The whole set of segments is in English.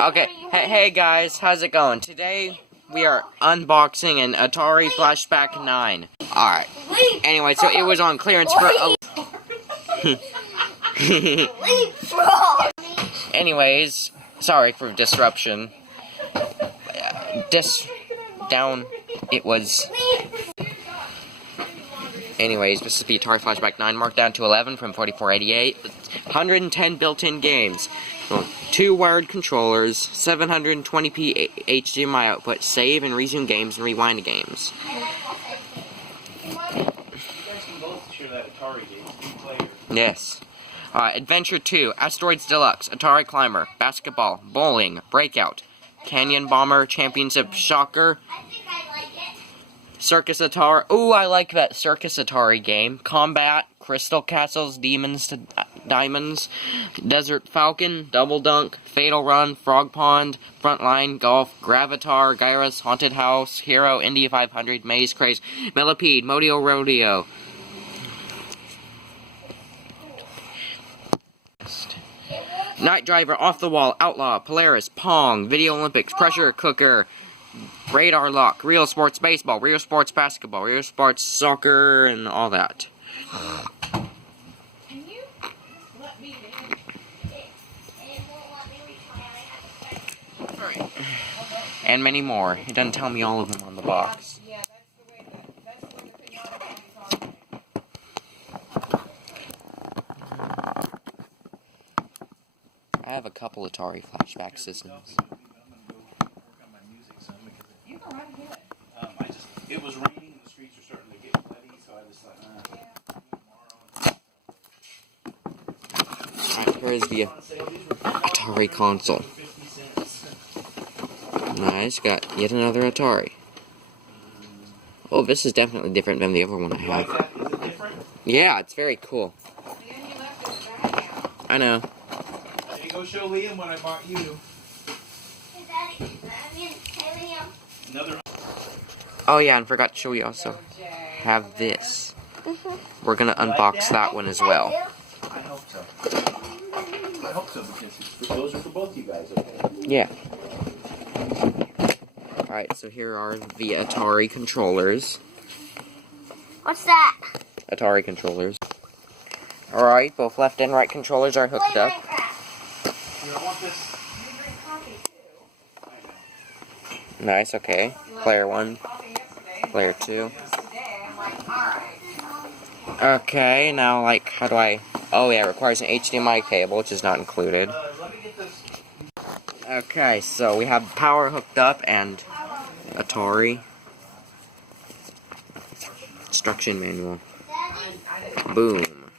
Okay, hey guys, how's it going? Today we are unboxing an Atari Flashback 9. Alright. Anyway, so it was on clearance for Anyways, sorry for disruption. It was. Anyways, this is the Atari Flashback 9, marked down to 11 from 4488. 110 built-in games. 2 wired controllers, 720p HDMI output, save and resume games, and rewind games. Yes. Adventure 2, Asteroids Deluxe, Atari Climber, Basketball, Bowling, Breakout, Canyon Bomber, Championship Shocker, Circus Atari. Ooh, I like that Circus Atari game. Combat, Crystal Castles, Demons to Diamonds, Desert Falcon, Double Dunk, Fatal Run, Frog Pond, Frontline, Golf, Gravatar, Gyros, Haunted House, Hero, Indy 500, Maze Craze, Millipede, Modio Rodeo. Night Driver, Off the Wall, Outlaw, Polaris, Pong, Video Olympics, Pressure Cooker, Radar Lock, Real Sports Baseball, Real Sports Basketball, Real Sports Soccer, and all that. And many more. It doesn't tell me all of them on the box. I have a couple Atari Flashback systems. It was raining and the streets were starting to get muddy, so I just thought, Alright, here is the Atari console. Nice, got yet another Atari. Oh, this is definitely different than the other one I have. Is it different? Yeah, it's very cool. I know. I didn't go show Liam what I bought you. Another. Oh yeah, and forgot to show you also have this. We're gonna unbox that one as well. I hope so. I hope so, because those are for both you guys, okay? Yeah. Alright, so here are the Atari controllers. What's that? Atari controllers. Alright, both left and right controllers are hooked up. You don't want this? Nice, okay. Player 1, player 2. Okay, now, like, how do I... Oh, yeah, it requires an HDMI cable, which is not included. Okay, so we have power hooked up and Atari. Instruction manual. Boom.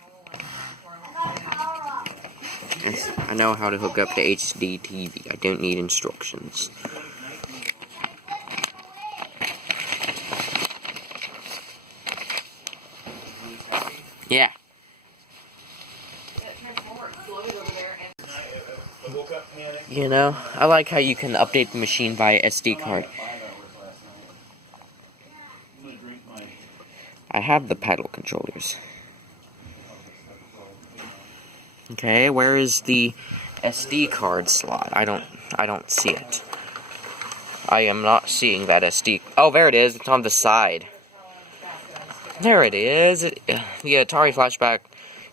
I know how to hook up to HD TV. I don't need instructions. Yeah. You know, I like how you can update the machine via SD card. I have the pedal controllers. Okay, where is the SD card slot? I don't see it. I am not seeing that SD. Oh, there it is. It's on the side. There it is. The Atari Flashback.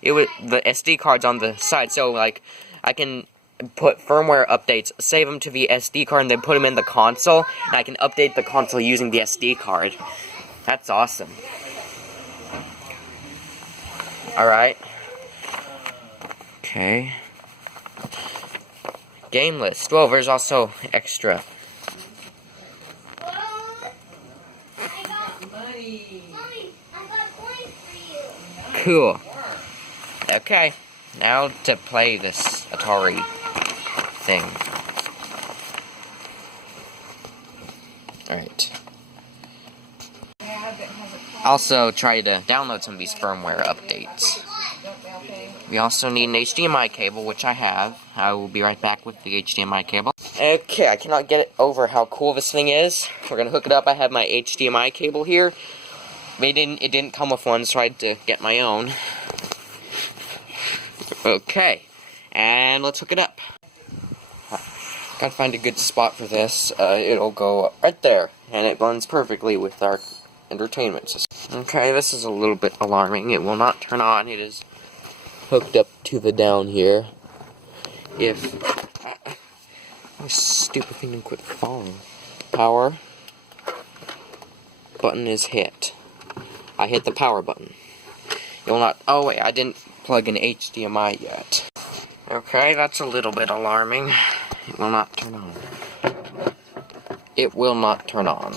The SD card's on the side, so like I can put firmware updates, save them to the SD card, and then put them in the console, and I can update the console using the SD card. That's awesome. Alright. Okay. Game list. Well, there's also extra. Cool. Okay. Now to play this Atari thing. Alright. Also try to download some of these firmware updates. We also need an HDMI cable, which I have. I will be right back with the HDMI cable. Okay, I cannot get it over how cool this thing is. We're gonna hook it up. I have my HDMI cable here. It didn't come with one, so I had to get my own. Okay, and let's hook it up. Gotta find a good spot for this. It'll go right there, and it blends perfectly with our entertainment system. Okay, this is a little bit alarming. It will not turn on. It is hooked up to the down here. If this stupid thing didn't quit falling. Power button is hit. I hit the power button. It will not. Oh wait, I didn't plug in HDMI yet. Okay, that's a little bit alarming. It will not turn on. It will not turn on.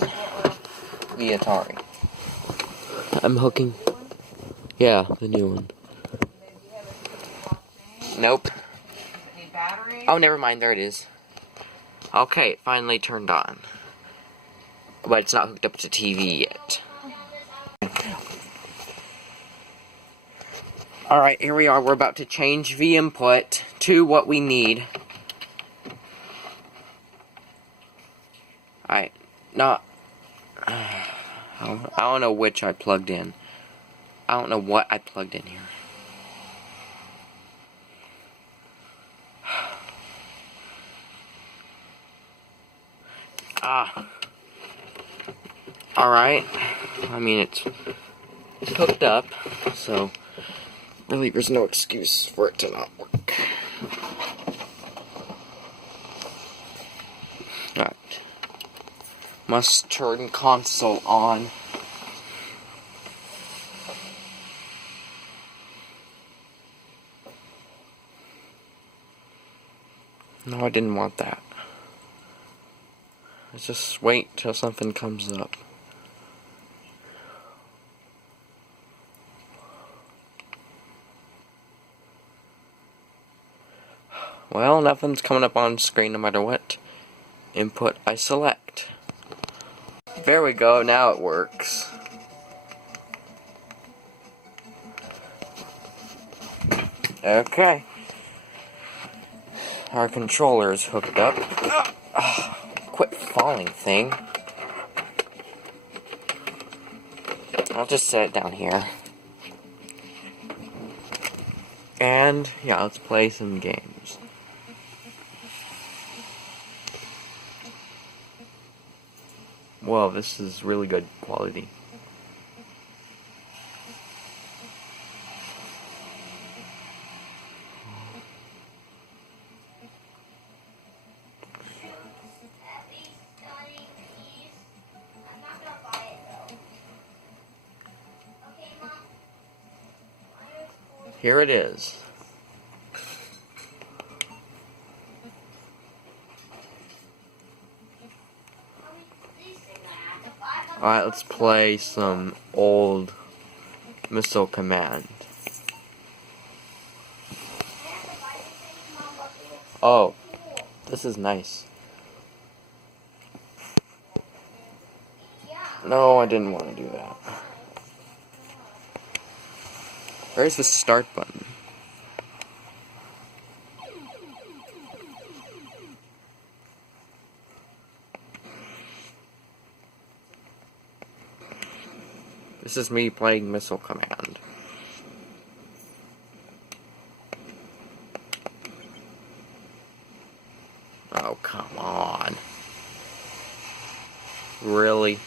The Atari. I'm hooking. Yeah, the new one. Nope. Oh, never mind. There it is. Okay, it finally turned on. But it's not hooked up to TV yet. Alright, here we are. We're about to change the input to what we need. I don't know which I plugged in. I don't know what I plugged in here. Alright. I mean, it's hooked up, so really there's no excuse for it to not work. Alright. Must turn console on. No, I didn't want that. Let's just wait till something comes up. Well, nothing's coming up on screen no matter what input I select. There we go, now it works. Okay. Our controller is hooked up. Quit falling, thing. I'll just set it down here. And, yeah, let's play some games. Whoa, this is really good quality. Here it is. Alright, let's play some old Missile Command. Oh, this is nice. No, I didn't want to do that. Where's the start button? This is me playing Missile Command. Oh, come on. Really?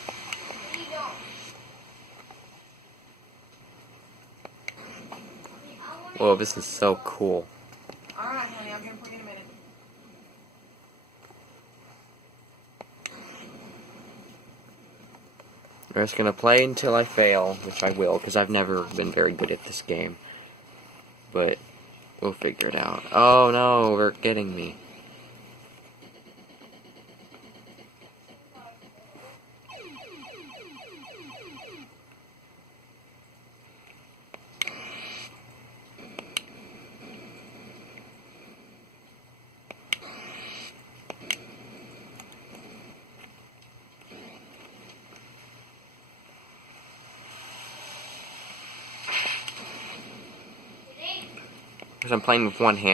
Whoa, this is so cool. Alright, honey, I'm gonna put you in a minute. I'm just gonna play until I fail, which I will, because I've never been very good at this game. But we'll figure it out. Oh no, they're getting me. Because I'm playing with one hand.